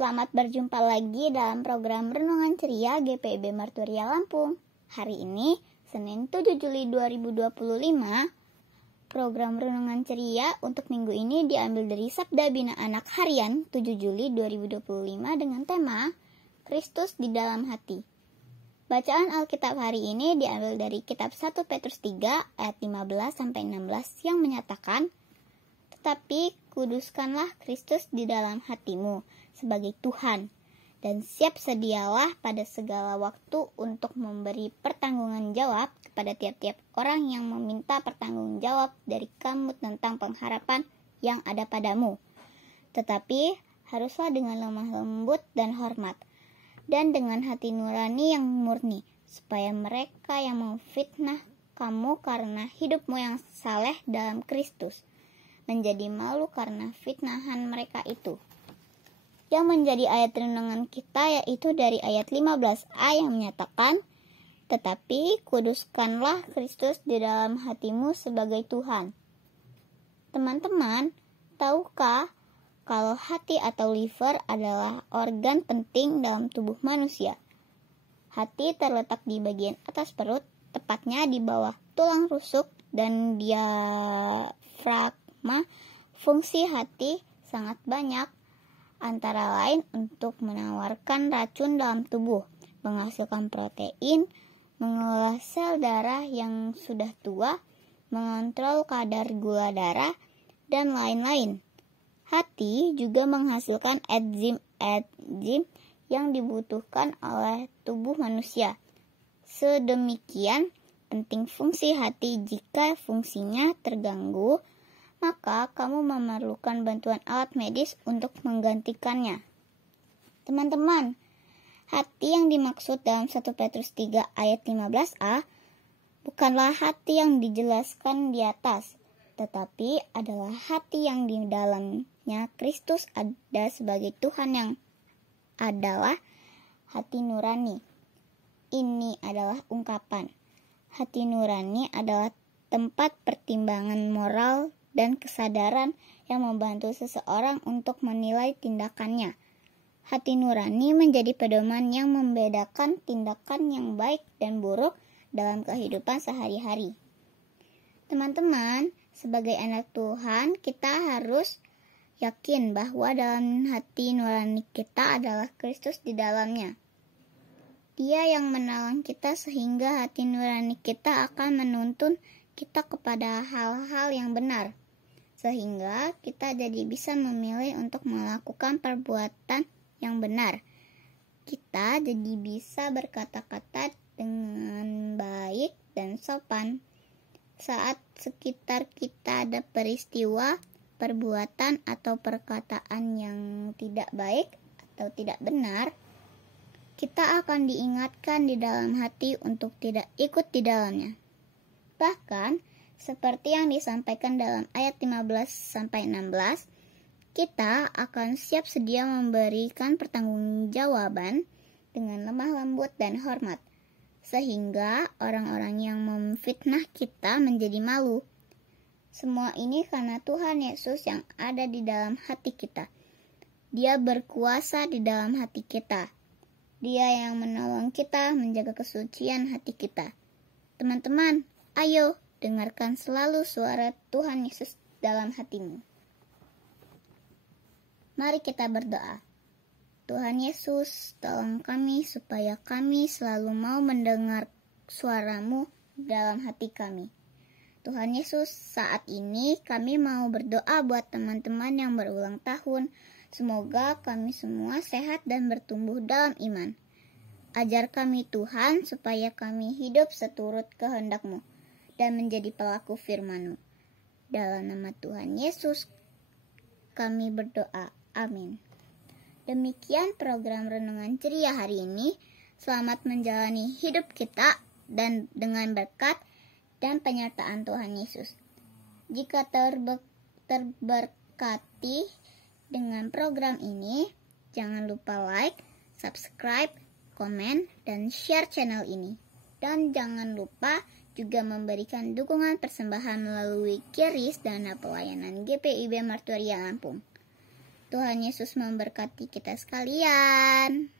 Selamat berjumpa lagi dalam program Renungan Ceria GPIB Marturia Lampung. Hari ini, Senin 7 Juli 2025, program Renungan Ceria untuk minggu ini diambil dari Sabda Bina Anak Harian 7 Juli 2025 dengan tema Kristus di dalam hati. Bacaan Alkitab hari ini diambil dari kitab 1 Petrus 3 ayat 15-16 yang menyatakan, "Tetapi kuduskanlah Kristus di dalam hatimu sebagai Tuhan, dan siap sedialah pada segala waktu untuk memberi pertanggungan jawab kepada tiap-tiap orang yang meminta pertanggung jawab dari kamu tentang pengharapan yang ada padamu. Tetapi haruslah dengan lemah lembut dan hormat, dan dengan hati nurani yang murni, supaya mereka yang memfitnah kamu karena hidupmu yang saleh dalam Kristus menjadi malu karena fitnahan mereka itu." Yang menjadi ayat renungan kita yaitu dari ayat 15a yang menyatakan, "Tetapi kuduskanlah Kristus di dalam hatimu sebagai Tuhan." Teman-teman, tahukah kalau hati atau liver adalah organ penting dalam tubuh manusia? Hati terletak di bagian atas perut, tepatnya di bawah tulang rusuk dan diafragma. Fungsi hati sangat banyak, antara lain untuk menawarkan racun dalam tubuh, menghasilkan protein, mengolah sel darah yang sudah tua, mengontrol kadar gula darah, dan lain-lain. Hati juga menghasilkan enzim-enzim yang dibutuhkan oleh tubuh manusia. Sedemikian penting fungsi hati. Jika fungsinya terganggu, maka kamu memerlukan bantuan alat medis untuk menggantikannya. Teman-teman, hati yang dimaksud dalam 1 Petrus 3 ayat 15a bukanlah hati yang dijelaskan di atas, tetapi adalah hati yang di dalamnya Kristus ada sebagai Tuhan, yang adalah hati nurani. Ini adalah ungkapan. Hati nurani adalah tempat pertimbangan moral dan kesadaran yang membantu seseorang untuk menilai tindakannya. Hati nurani menjadi pedoman yang membedakan tindakan yang baik dan buruk dalam kehidupan sehari-hari. Teman-teman, sebagai anak Tuhan, kita harus yakin bahwa dalam hati nurani kita adalah Kristus di dalamnya. Dia yang menolong kita sehingga hati nurani kita akan menuntun kita kepada hal-hal yang benar, sehingga kita jadi bisa memilih untuk melakukan perbuatan yang benar. Kita jadi bisa berkata-kata dengan baik dan sopan. Saat sekitar kita ada peristiwa, perbuatan, atau perkataan yang tidak baik atau tidak benar, kita akan diingatkan di dalam hati untuk tidak ikut di dalamnya. Bahkan, seperti yang disampaikan dalam ayat 15-16, kita akan siap sedia memberikan pertanggungjawaban dengan lemah lembut dan hormat, sehingga orang-orang yang memfitnah kita menjadi malu. Semua ini karena Tuhan Yesus yang ada di dalam hati kita. Dia berkuasa di dalam hati kita. Dia yang menolong kita menjaga kesucian hati kita. Teman-teman, ayo dengarkan selalu suara Tuhan Yesus dalam hatimu. Mari kita berdoa. Tuhan Yesus, tolong kami supaya kami selalu mau mendengar suara-Mu dalam hati kami. Tuhan Yesus, saat ini kami mau berdoa buat teman-teman yang berulang tahun. Semoga kami semua sehat dan bertumbuh dalam iman. Ajar kami Tuhan supaya kami hidup seturut kehendak-Mu dan menjadi pelaku firman-Mu. Dalam nama Tuhan Yesus kami berdoa. Amin. Demikian program Renungan Ceria hari ini. Selamat menjalani hidup kita dan dengan berkat dan penyertaan Tuhan Yesus. Jika terberkati dengan program ini, jangan lupa like, subscribe, komen, dan share channel ini. Dan jangan lupa juga memberikan dukungan persembahan melalui QRIS Dana Pelayanan GPIB Marturia Lampung. Tuhan Yesus memberkati kita sekalian.